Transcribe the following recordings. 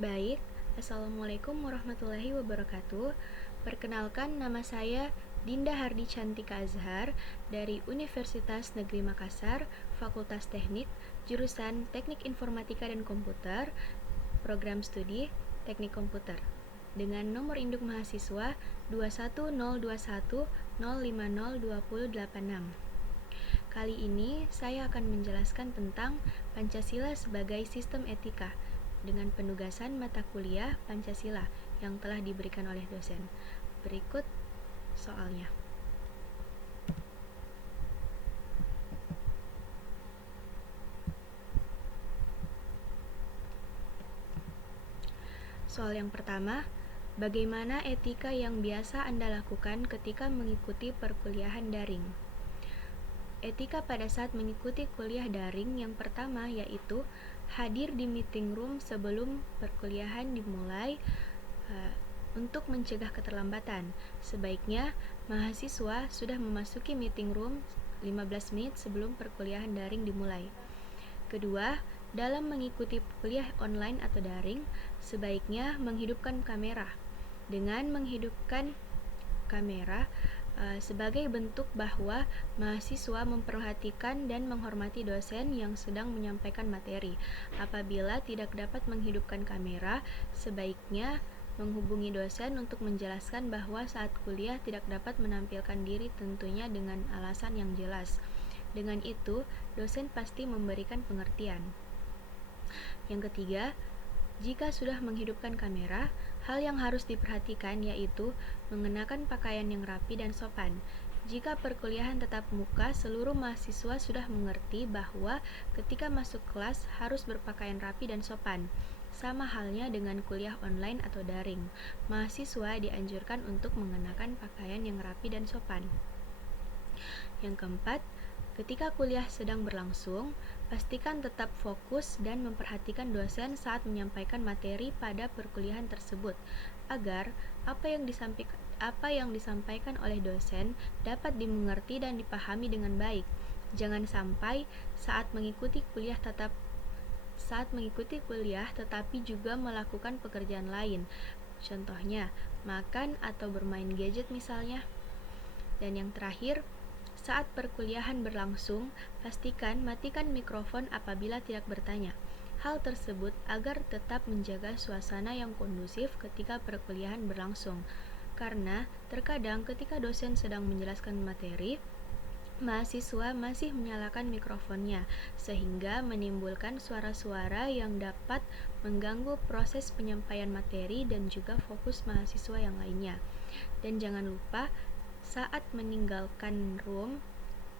Baik, Assalamualaikum warahmatullahi wabarakatuh. Perkenalkan, nama saya Dinda Hardi Cantika Azhar dari Universitas Negeri Makassar, Fakultas Teknik, jurusan Teknik Informatika dan Komputer, Program Studi Teknik Komputer, dengan nomor induk mahasiswa 2102105020086. Kali ini saya akan menjelaskan tentang Pancasila sebagai sistem etika dengan penugasan mata kuliah Pancasila yang telah diberikan oleh dosen. Berikut soalnya. Soal yang pertama, bagaimana etika yang biasa Anda lakukan ketika mengikuti perkuliahan daring? Etika pada saat mengikuti kuliah daring yang pertama yaitu hadir di meeting room sebelum perkuliahan dimulai untuk mencegah keterlambatan. Sebaiknya mahasiswa sudah memasuki meeting room 15 menit sebelum perkuliahan daring dimulai. Kedua, dalam mengikuti kuliah online atau daring, sebaiknya menghidupkan kamera. Dengan menghidupkan kamera sebagai bentuk bahwa mahasiswa memperhatikan dan menghormati dosen yang sedang menyampaikan materi. Apabila tidak dapat menghidupkan kamera, sebaiknya menghubungi dosen untuk menjelaskan bahwa saat kuliah tidak dapat menampilkan diri, tentunya dengan alasan yang jelas. Dengan itu, dosen pasti memberikan pengertian. Yang ketiga, jika sudah menghidupkan kamera, hal yang harus diperhatikan yaitu mengenakan pakaian yang rapi dan sopan. Jika perkuliahan tatap muka, seluruh mahasiswa sudah mengerti bahwa ketika masuk kelas harus berpakaian rapi dan sopan. Sama halnya dengan kuliah online atau daring, mahasiswa dianjurkan untuk mengenakan pakaian yang rapi dan sopan. Yang keempat, ketika kuliah sedang berlangsung, pastikan tetap fokus dan memperhatikan dosen saat menyampaikan materi pada perkuliahan tersebut, agar apa yang disampaikan oleh dosen dapat dimengerti dan dipahami dengan baik. Jangan sampai saat mengikuti kuliah tetapi juga melakukan pekerjaan lain. Contohnya, makan atau bermain gadget misalnya. Dan yang terakhir, saat perkuliahan berlangsung, pastikan matikan mikrofon apabila tidak bertanya. Hal tersebut agar tetap menjaga suasana yang kondusif ketika perkuliahan berlangsung. Karena terkadang ketika dosen sedang menjelaskan materi, mahasiswa masih menyalakan mikrofonnya, sehingga menimbulkan suara-suara yang dapat mengganggu proses penyampaian materi dan juga fokus mahasiswa yang lainnya. Dan jangan lupa, saat meninggalkan room,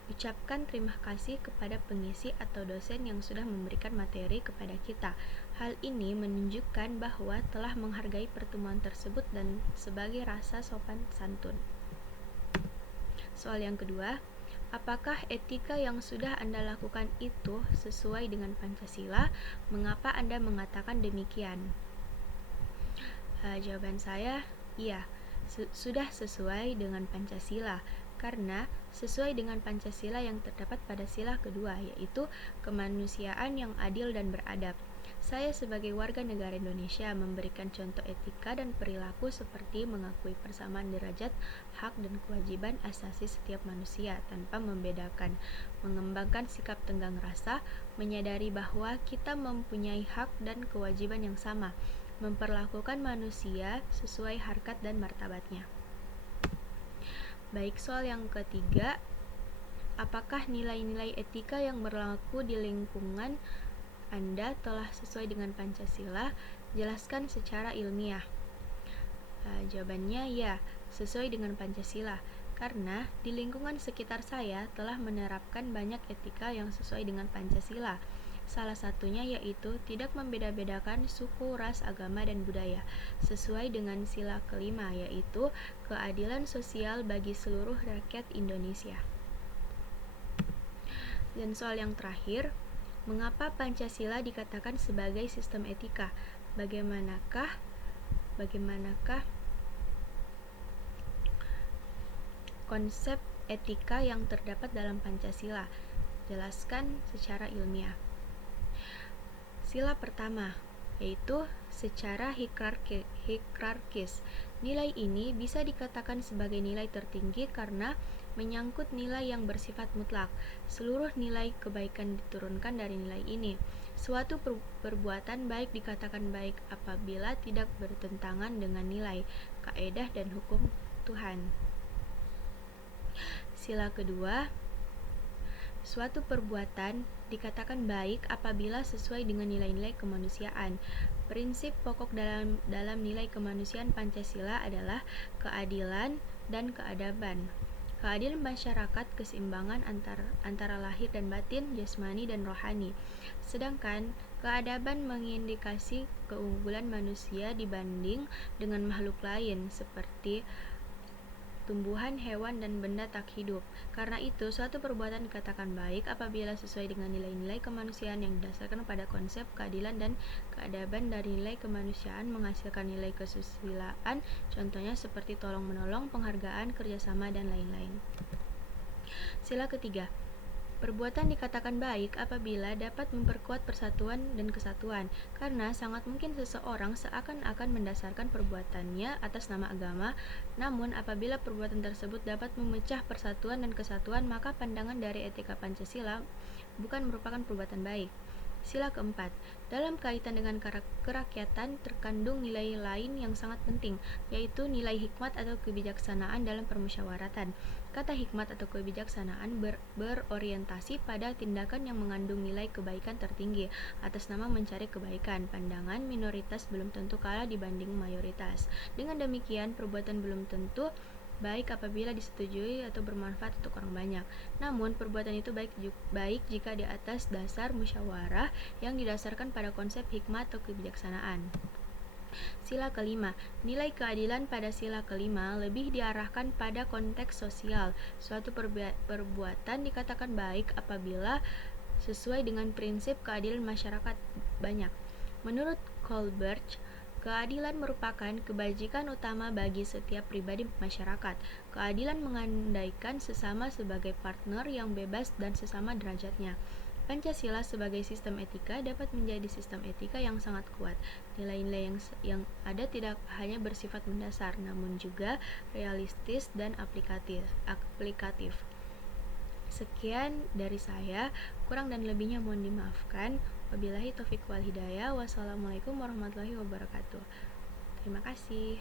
ucapkan terima kasih kepada pengisi atau dosen yang sudah memberikan materi kepada kita. Hal ini menunjukkan bahwa telah menghargai pertemuan tersebut dan sebagai rasa sopan santun. Soal yang kedua, apakah etika yang sudah Anda lakukan itu sesuai dengan Pancasila? Mengapa Anda mengatakan demikian? Jawaban saya, iya, sudah sesuai dengan Pancasila, karena sesuai dengan Pancasila yang terdapat pada sila kedua, yaitu kemanusiaan yang adil dan beradab. Saya sebagai warga negara Indonesia memberikan contoh etika dan perilaku seperti mengakui persamaan derajat, hak dan kewajiban asasi setiap manusia tanpa membedakan, mengembangkan sikap tenggang rasa, menyadari bahwa kita mempunyai hak dan kewajiban yang sama, memperlakukan manusia sesuai harkat dan martabatnya. Baik, soal yang ketiga, apakah nilai-nilai etika yang berlaku di lingkungan Anda telah sesuai dengan Pancasila? Jelaskan secara ilmiah. Jawabannya ya, sesuai dengan Pancasila, karena di lingkungan sekitar saya telah menerapkan banyak etika yang sesuai dengan Pancasila. Salah satunya yaitu tidak membeda-bedakan suku, ras, agama, dan budaya, sesuai dengan sila kelima, yaitu keadilan sosial bagi seluruh rakyat Indonesia. Dan soal yang terakhir, mengapa Pancasila dikatakan sebagai sistem etika? Bagaimanakah konsep etika yang terdapat dalam Pancasila? Jelaskan secara ilmiah. Sila pertama, yaitu secara hierarkis. Nilai ini bisa dikatakan sebagai nilai tertinggi karena menyangkut nilai yang bersifat mutlak. Seluruh nilai kebaikan diturunkan dari nilai ini. Suatu perbuatan baik dikatakan baik apabila tidak bertentangan dengan nilai, kaedah, dan hukum Tuhan. Sila kedua, suatu perbuatan dikatakan baik apabila sesuai dengan nilai-nilai kemanusiaan. Prinsip pokok dalam nilai kemanusiaan Pancasila adalah keadilan dan keadaban. Keadilan masyarakat, keseimbangan antara lahir dan batin, jasmani dan rohani. Sedangkan keadaban mengindikasi keunggulan manusia dibanding dengan makhluk lain seperti tumbuhan, hewan, dan benda tak hidup. Karena itu, suatu perbuatan dikatakan baik apabila sesuai dengan nilai-nilai kemanusiaan yang didasarkan pada konsep keadilan dan keadaban. Dari nilai kemanusiaan menghasilkan nilai kesusilaan, contohnya seperti tolong-menolong, penghargaan, kerjasama, dan lain-lain. Sila ketiga, perbuatan dikatakan baik apabila dapat memperkuat persatuan dan kesatuan, karena sangat mungkin seseorang seakan-akan mendasarkan perbuatannya atas nama agama, namun apabila perbuatan tersebut dapat memecah persatuan dan kesatuan, maka pandangan dari etika Pancasila bukan merupakan perbuatan baik. Sila keempat, dalam kaitan dengan kerakyatan terkandung nilai lain yang sangat penting, yaitu nilai hikmat atau kebijaksanaan dalam permusyawaratan. Kata hikmat atau kebijaksanaan berorientasi pada tindakan yang mengandung nilai kebaikan tertinggi atas nama mencari kebaikan. Pandangan minoritas belum tentu kalah dibanding mayoritas. Dengan demikian, perbuatan belum tentu baik apabila disetujui atau bermanfaat untuk orang banyak. Namun, perbuatan itu baik jika di atas dasar musyawarah yang didasarkan pada konsep hikmat atau kebijaksanaan. Sila kelima, nilai keadilan pada sila kelima lebih diarahkan pada konteks sosial. Suatu perbuatan dikatakan baik apabila sesuai dengan prinsip keadilan masyarakat banyak. Menurut Colbert, keadilan merupakan kebajikan utama bagi setiap pribadi masyarakat. Keadilan mengandaikan sesama sebagai partner yang bebas dan sesama derajatnya. Pancasila sebagai sistem etika dapat menjadi sistem etika yang sangat kuat. Nilai-nilai yang ada tidak hanya bersifat mendasar, namun juga realistis dan aplikatif. Sekian dari saya, kurang dan lebihnya mohon dimaafkan. Wabillahi taufiq wal hidayah. Wassalamualaikum warahmatullahi wabarakatuh. Terima kasih.